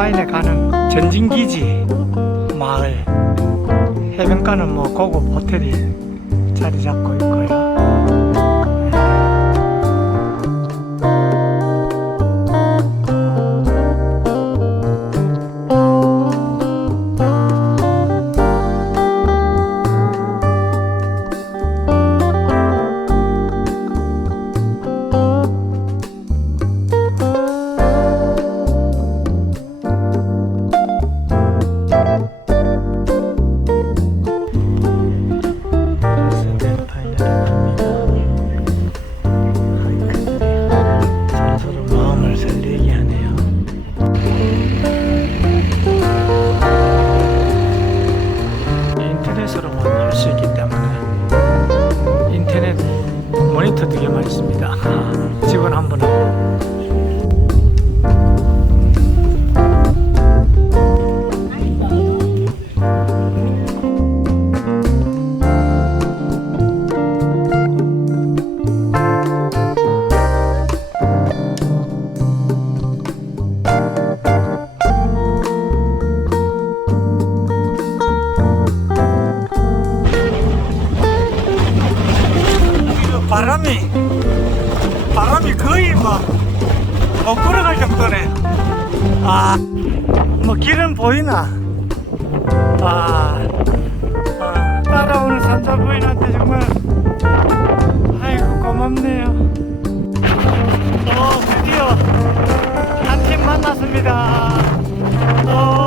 파인에 가는 전진기지 마을 해변가는 뭐 고급 호텔이 자리 잡고 있고요. 길은 보이나? 아, 아 따라오는 산자부인한테 정말 아이고 고맙네요. 어, 드디어 한 팀 만났습니다. 어.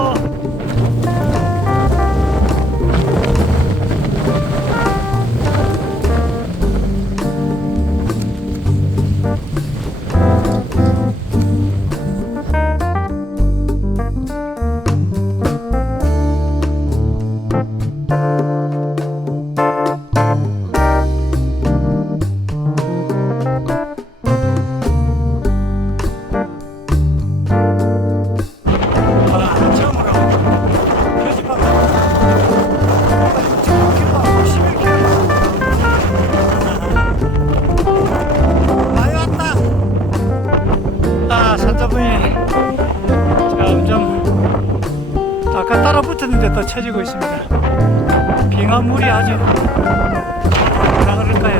붙었는데 더 쳐지고 있습니다. 빙하물이 아주 뭐라 그럴까요?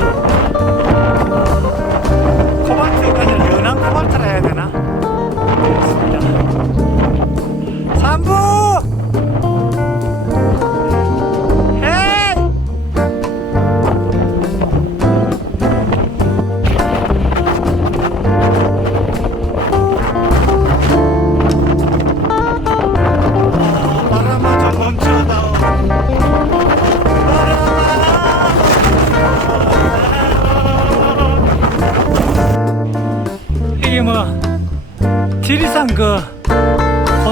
코발트가 아니라 연한 코발트라 해야 되나?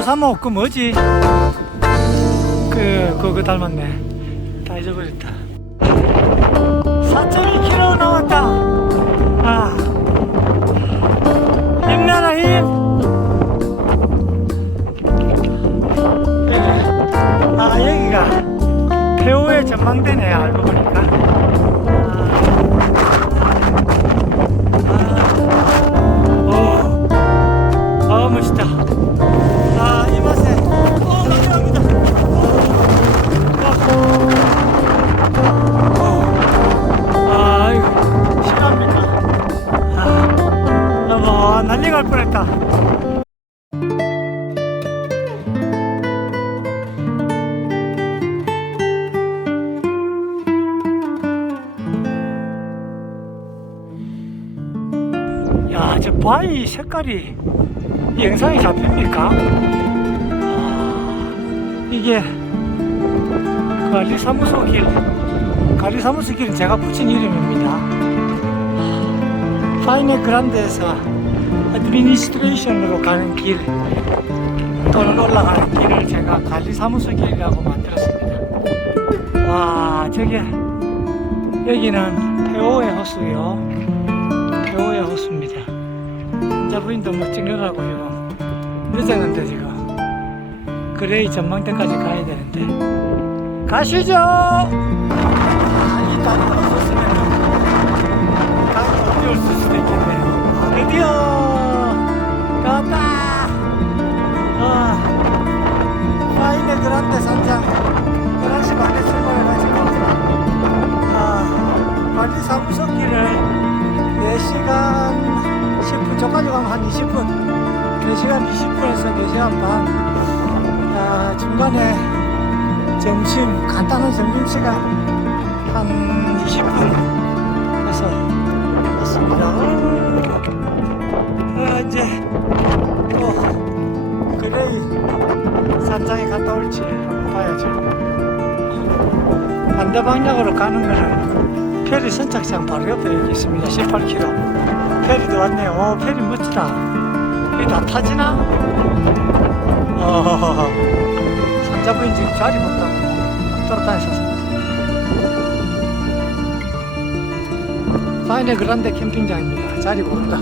호사모 그 뭐지? 그 그거 닮았네. 다 잊어버렸다. 4.2km 나왔다. 아 힘내라 힘. 아 여기가 배우의 전망대네 알고 보니까. 바위 색깔이 이 영상이 잡힙니까? 아, 이게 관리사무소 길, 관리사무소 길은 제가 붙인 이름입니다. 파이네 그란데에서 애드미니스트레이션으로 가는 길, 또는 올라가는 길을 제가 관리사무소 길이라고 만들었습니다. 와, 저게 여기는 태오의 호수요. 태오의 호수입니다. 자부인도 뭐 찍느라고요. 늦었는데 지금 그레이 전망대까지 가야 되는데 가시죠. 아. 아, 그란데 산장 11시 반에 출발해가지고 아, 관리 사무소 길을 4시간 10분 저까지 가면 한 20분 4시간 20분에서 4시간 반. 아, 중간에 점심 간단한 점심 시간 한 20분 해서 왔습니다. 아, 이제 또 그레이 산장에 갔다 올지 봐야죠. 반대 방향으로 가는 거는 페리 선착장 바로 옆에 있습니다. 18km 페리도 왔네요 오 페리 멋지다. 여기 다 타지나? 어, 산자부인 지금 자리 못하고 돌아다니셨습니다. 파이네 그란데 캠핑장입니다. 자리 못다.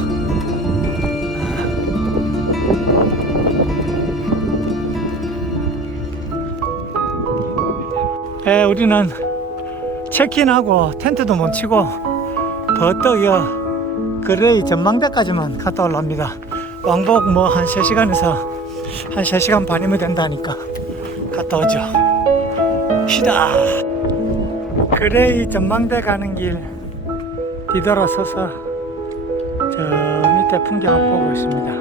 예, 우리는 체크인하고 텐트도 못 치고 버떡 여 그레이 전망대까지만 갔다 올랍니다. 왕복 뭐 한 3시간에서 한 3시간 반이면 된다니까 갔다 오죠. 시다. 그레이 전망대 가는 길 뒤돌아서서 저 밑에 풍경을 보고 있습니다.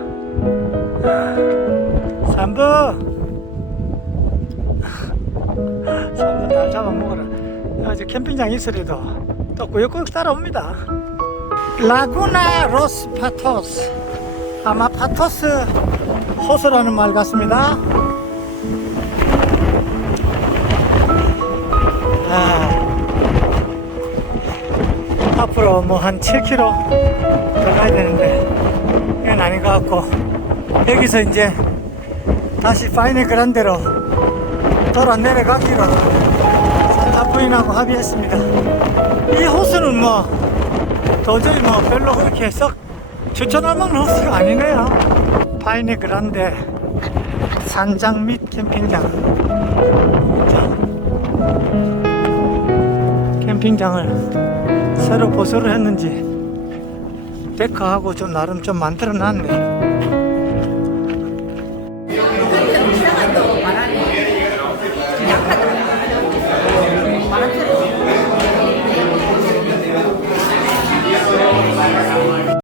삼부 삼부 날 잡아먹어라. 어제 캠핑장 있으래도 또 꾸역꾸역 따라옵니다. 라구나 로스 파토스 아마 파토스 호수라는 말 같습니다. 아, 앞으로 뭐 한 7km 더 가야 되는데 이건 아닌 것 같고 여기서 이제 다시 파이네 그란데로 돌아 내려가기로 산타 부인하고 합의했습니다. 이 호수는 뭐 도저히 뭐 별로 그렇게 썩 추천할 만한 호수가 아니네요. 파이네 그란데 산장 및 캠핑장. 자, 캠핑장을 새로 보수를 했는지 데크하고 좀 나름 좀 만들어 놨네.